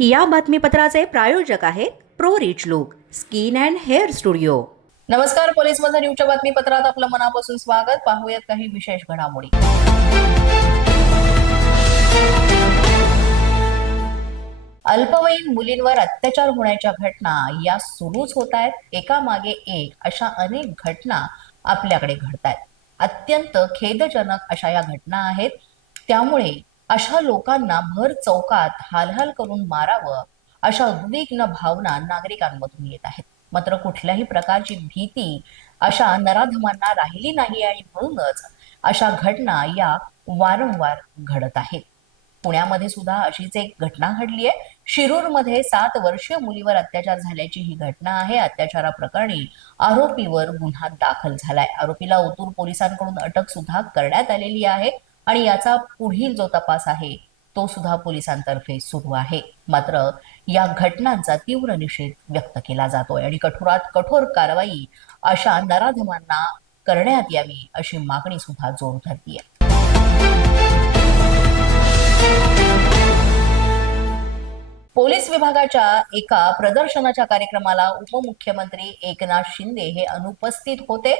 या बातमीपत्राचे प्रायोजक आहेत pro rich look skin and hair studio. नमस्कार पोलीस माझा न्यूजच्या बातमीपत्रात आपलं मनापासून स्वागत. पाहूयात काही विशेष घडामोडी. अल्पवयीन मुलींवर अत्याचार होण्याच्या घटना या सुरूच होत आहेत. एका मागे एक अशा अनेक घटना आपल्याकडे घडत आहेत अत्यंत खेदजनक अशा या घटना आहेत. त्यामुळे अशा लोकांना भर चौकात हालहाल करून मारावं अशा उद्विग्न भावना नागरिकांमधून येत आहेत. मात्र कुठल्याही प्रकारची भीती अशा नराधमांना राहिली नाही आणि म्हणूनच अशा घटना या वारंवार घडत आहेत. पुण्यामध्ये सुद्धा अशीच एक घटना घडली आहे. शिरूरमध्ये सात वर्षीय मुलीवर अत्याचार झाल्याची ही घटना आहे. अत्याचाराप्रकरणी आरोपीवर गुन्हा दाखल झालाय. आरोपीला ओतूर पोलिसांकडून अटक सुद्धा करण्यात आलेली आहे. आणि याचा पुढील जो तपास आहे तो सुद्धा पोलिसांतर्फे सुरू आहे. मात्र या घटनांचा तीव्र निषेध व्यक्त केला जातोय आणि कठोरात कठोर कारवाई अशा नराधमांना करण्यात यावी अशी मागणी सुद्धा जोर धरतीये. पोलीस विभागाच्या एका प्रदर्शनाच्या कार्यक्रमाला उपमुख्यमंत्री एकनाथ शिंदे हे अनुपस्थित होते.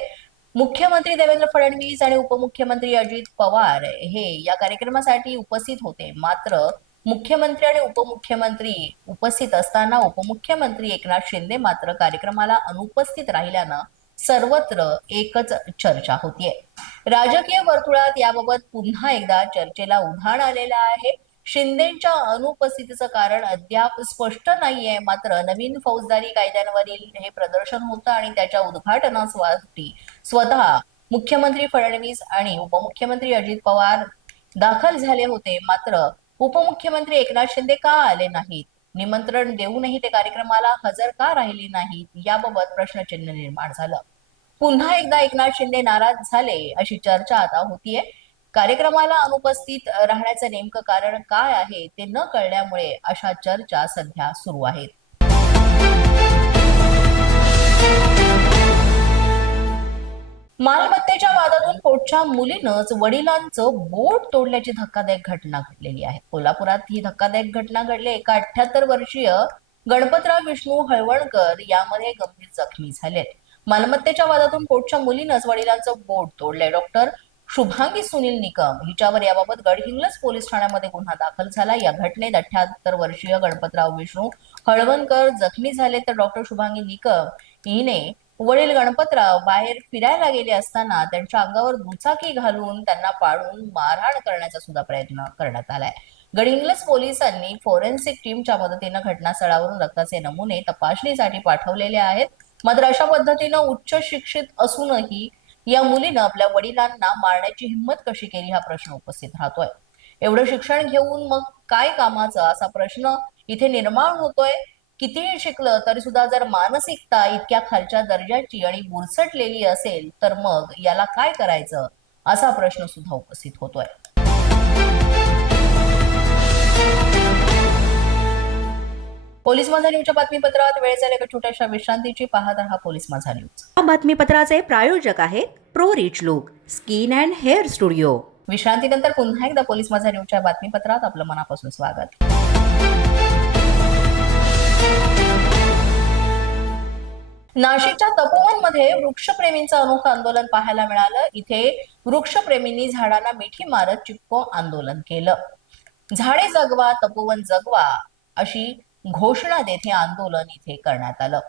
मुख्यमंत्री देवेंद्र फडणवीस आणि उपमुख्यमंत्री अजित पवार हे या कार्यक्रमासाठी उपस्थित होते. मात्र मुख्यमंत्री आणि उपमुख्यमंत्री उपस्थित असताना उपमुख्यमंत्री एकनाथ शिंदे मात्र कार्यक्रमाला अनुपस्थित राहिल्यानं सर्वत्र एकच चर्चा होतीये. राजकीय वर्तुळात याबाबत पुन्हा एकदा चर्चेला उधाण आलेलं आहे. शिंदेच्या अनुपस्थितीचं कारण अद्याप स्पष्ट नाहीये. मात्र नवीन फौजदारी कायद्यांवरील हे प्रदर्शन होतं आणि त्याच्या उद्घाटनासाठी स्वतः मुख्यमंत्री फडणवीस आणि उपमुख्यमंत्री अजित पवार दाखल झाले होते. मात्र उपमुख्यमंत्री एकनाथ शिंदे का आले नाहीत? निमंत्रण देऊनही ते कार्यक्रमाला हजर का राहिले नाहीत? याबाबत प्रश्नचिन्ह निर्माण झालं. पुन्हा एकदा एकनाथ शिंदे नाराज झाले अशी चर्चा आता होतीये. कार्यक्रमाला अनुपस्थित राहण्याचं नेमकं कारण काय आहे ते न कळल्यामुळे अशा चर्चा सध्या सुरू आहेत. मालमत्तेच्या वादातून पोटच्या मुलीनंच वडिलांचं बोट तोडल्याची धक्कादायक घटना घडलेली आहे. कोल्हापुरात ही धक्कादायक घटना घडली. एका अठ्याहत्तर वर्षीय गणपतराव विष्णू हळवणकर यामध्ये गंभीर जखमी झालेत मालमत्तेच्या वादातून पोटच्या मुलीनंच वडिलांचं बोट तोडलंय. डॉक्टर शुभांगी सुनील निकम हिच्यावर याबाबत गडहिंग्लज पोलीस ठाण्यामध्ये गुन्हा दाखल झाला. या घटनेत अठ्याहत्तर वर्षीय गणपतराव विष्णू हळवणकर जखमी झाले. तर डॉक्टर शुभांगी निकम हिने वडील गणपतराव बाहेर फिरायला गेले असताना त्यांच्या अंगावर दुचाकी घालून त्यांना पाडून मारहाण करण्याचा सुद्धा प्रयत्न करण्यात आलाय. गडिंग्लज पोलिसांनी फॉरेन्सिक टीमच्या मदतीनं घटनास्थळावरून रक्ताचे नमुने तपासणीसाठी पाठवलेले आहेत. मात्र अशा पद्धतीनं उच्च शिक्षित असूनही या मुलीनं आपल्या वडिलांना मारण्याची हिंमत कशी केली हा प्रश्न उपस्थित राहतोय. एवढं शिक्षण घेऊन मग काय कामाचं? असा प्रश्न इथे निर्माण होतोय. कितीही शिकलं तरी सुद्धा जर मानसिकता इतक्या खालच्या दर्जाची आणि बुरसटलेली असेल तर मग याला काय करायचं? असा प्रश्न सुद्धा उपस्थित होतोय. पोलीस माझा न्यूजच्या बातमीपत्रात वेळ झाले एका छोट्याशा विश्रांतीची? पाहत राहा पोलीस माझा न्यूज. या बातमीपत्राचे प्रायोजक आहेत pro rich look skin and hair studio. विश्रांतीनंतर पुन्हा एकदा पोलीस माझा न्यूजच्या बातमीपत्रात आपलं मनापासून स्वागत. नाशिकच्या तपोवनमध्ये वृक्षप्रेमींचं अनोखं आंदोलन पाहायला मिळालं. इथे वृक्षप्रेमींनी झाडांना मिठी मारत चिपको आंदोलन केलं. झाडे जगवा तपोवन जगवा अशी घोषणा देत हे आंदोलन इथे करण्यात आलं.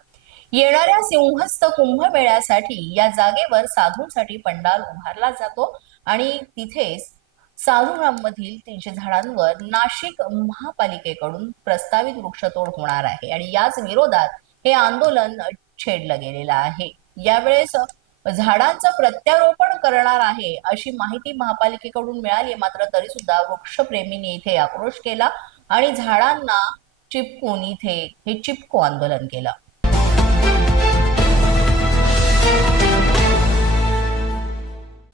येणाऱ्या सिंहस्थ कुंभमेळ्यासाठी या जागेवर साधूंसाठी पंडाल उभारला जातो आणि तिथेच साधुग्राममधील तीनशे झाडांवर नाशिक महापालिकेकडून प्रस्तावित वृक्षतोड होणार आहे आणि याच विरोधात हे आंदोलन छेडलं गेलेलं आहे. यावेळेस झाडांचं प्रत्यारोपण करणार आहे अशी माहिती महापालिकेकडून मिळाली मात्र तरी सुद्धा वृक्षप्रेमींनी इथे आक्रोश केला आणि झाडांना चिपकून इथे हे चिपको आंदोलन केलं.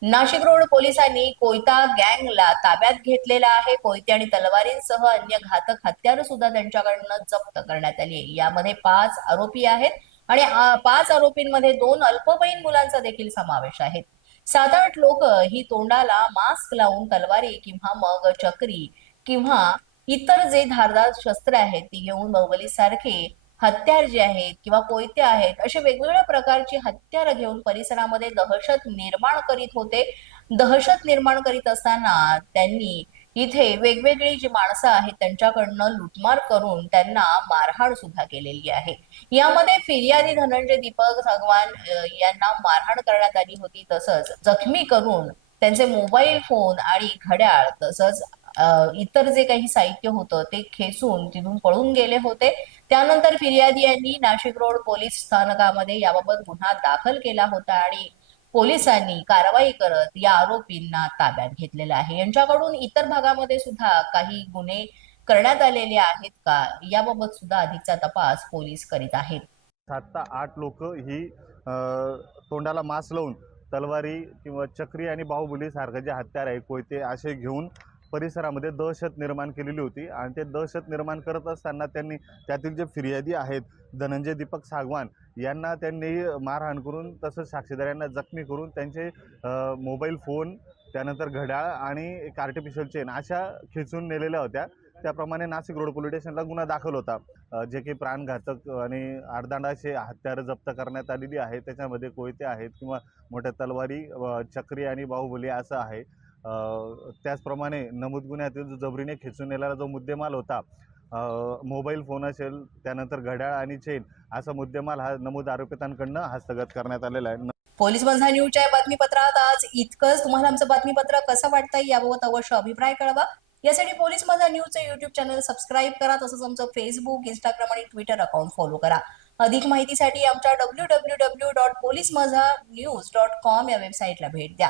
नाशिक रोड पोलिसांनी कोयता गँगला ताब्यात घेतलेला आहे. कोयते आणि तलवारींसह अन्य घातक हत्यारं सुद्धा त्यांच्याकडनं जप्त करण्यात आली यामध्ये पाच आरोपी आहेत आणि पाच आरोपींमध्ये दोन अल्पवयीन मुलांचा देखील समावेश आहे. सात आठ लोक ही तोंडाला मास्क लावून तलवारी किंवा मग चक्री किंवा इतर जे धारदार शस्त्र आहेत ती घेऊन बाहुबली सारखे हत्यार जे आहेत किंवा कोयते आहेत असे वेगवेगळ्या प्रकारची हत्यारं घेऊन परिसरामध्ये दहशत निर्माण करीत होते. दहशत निर्माण करीत असताना त्यांनी इथे वेगवेगळी जी माणसं आहेत त्यांच्याकडनं लुटमार करून त्यांना मारहाण सुद्धा केलेली आहे. यामध्ये फिर्यादी धनंजय दीपक भगवान यांना मारहाण करण्यात आली होती. तसंच जखमी करून त्यांचे मोबाईल फोन आणि घड्याळ तसंच इतर जे काही साहित्य होतं ते खेचून तिथून पळून गेले होते. त्यानंतर फिर्यादी यांनी नाशिक रोड पोलीस स्थानकामध्ये याबाबत गुन्हा दाखल केला होता आणि पोलिसांनी कारवाई करत या आरोपींना ताब्यात घेतलेलं आहे. यांच्याकडून इतर भागामध्ये सुद्धा काही गुन्हे करण्यात आलेले आहेत का? याबाबत सुद्धा अधिकचा तपास पोलीस करीत आहेत. सात आठ लोक ही तोंडाला मास्क लावून तलवारी किंवा चक्री आणि बाहुबली सारखं जे हत्यार आहे कोयते असे घेऊन परिसरामध्ये दहशत निर्माण केलेली होती आणि ते दहशत निर्माण करत असताना त्यांनी त्यातील जे फिर्यादी आहेत धनंजय दीपक सागवान यांना त्यांनी मारहाण करून तसंच साक्षीदारांना जखमी करून त्यांचे मोबाईल फोन त्यानंतर घड्याळ आणि एक आर्टिफिशियल चेन अशा खेचून नेलेल्या होत्या. त्याप्रमाणे नाशिक रोड पोलीस स्टेशनला गुन्हा दाखल होता. जे काही प्राणघातक आणि आडदांडाचे हत्यारं जप्त करण्यात आलेली आहे. त्याच्यामध्ये कोयते आहेत किंवा मोठ्या तलवारी चक्री आणि बाहुबली असं आहे. त्याचप्रमाणे नमूद गुन्ह्यातील जो जबरीने खेचून नेलेला जो मुद्देमाल होता मोबाईल फोन असेल त्यानंतर घड्याळ आणि चेन असा मुद्देमाल हा नमूद आरोपितांकडनं हस्तगत करण्यात आलेला आहे. पोलीस बंधा न्यूजच्या बातमीपत्रात आज इतकंच. तुम्हाला आमचं बातमीपत्र कसं वाटतंय याबाबत अवश्य अभिप्राय कळवा. यासाठी पोलीस बंधा न्यूजचं युट्यूब चॅनल सबस्क्राईब करा तसंच आमचं फेसबुक इंस्टाग्राम आणि ट्विटर अकाउंट फॉलो करा. अधिक माहितीसाठी आमच्या W W W dot Police Majha news dot com या वेबसाईटला भेट द्या.